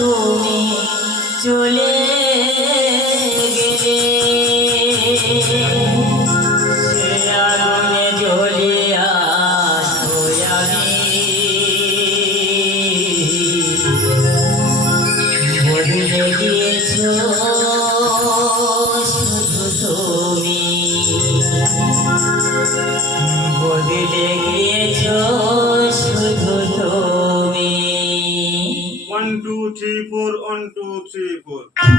তুমি চলে গেলে সে আগুনে জ্বলিয়া আমি বদলে গিয়েছ শুধু তুমি বদলে গিয়েছ শুধু তুমি 1 2 3 4 1 2 3 4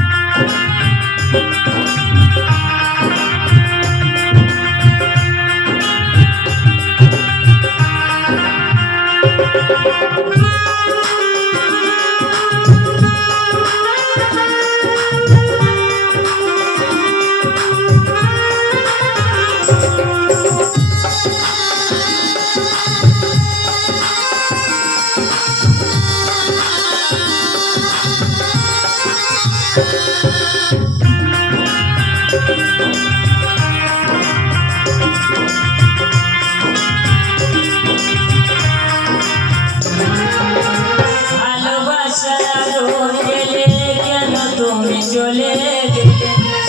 চলে গেলে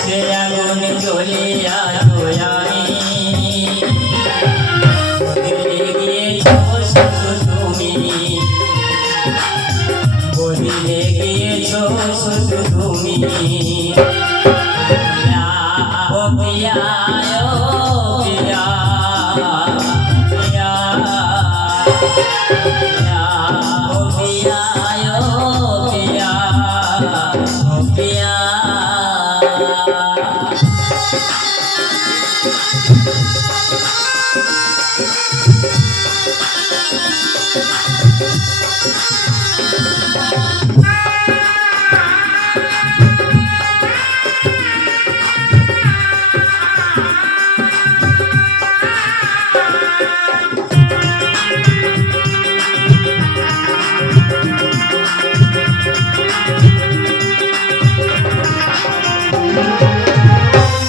সে আগুনে জ্বলিয়া আমি বদলে গিয়েছ শুধু তুমি বদলে গিয়েছ শুধু তুমি ও পিয়া ও পিয়া পিয়া ও পিয়া ও পিয়া ও পিয়া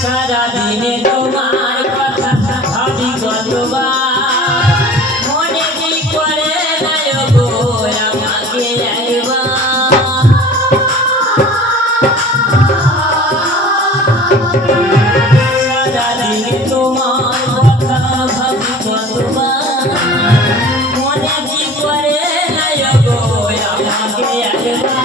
সারাদিনে তোমার কথা ভাবি কতবার মনে কি করে নাই গো আমাকে একবার সারাদিনে তোমার কথা ভাবি কতবার মনে কি করে নাই গো আমাকে একবার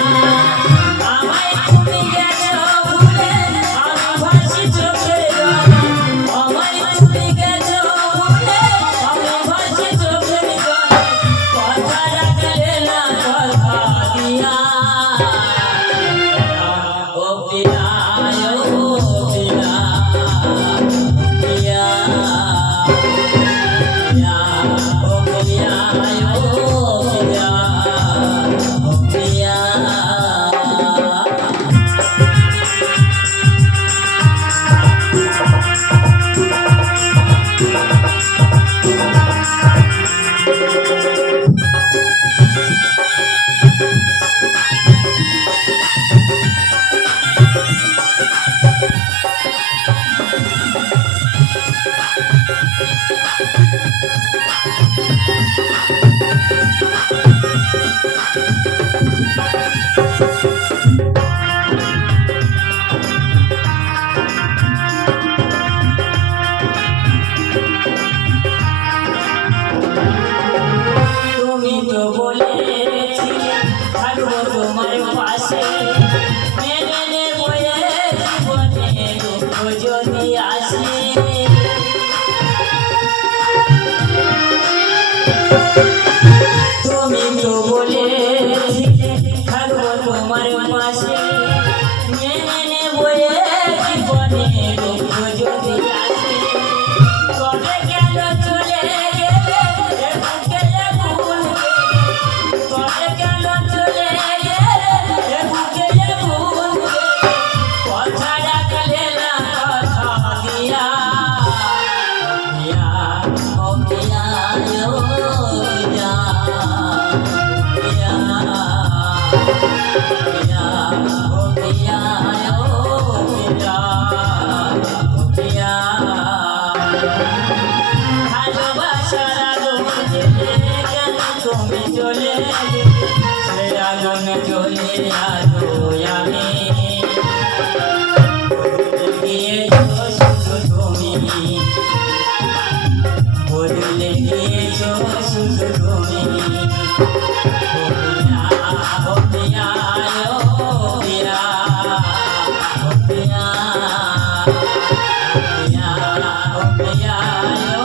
তুমি তো বলেছিলে থাকবো তোমার পাশে মেনে নেব জীবনে দুঃখ যদি আসে কবে গেল চলে গেলে বুকে ভুল কবে গেল চলে গেলে বুকে ভুল কথা রাখলে না কথা দিয়া ও দিয়া তুমি চলে সে আগুন জ্বলে পেলাম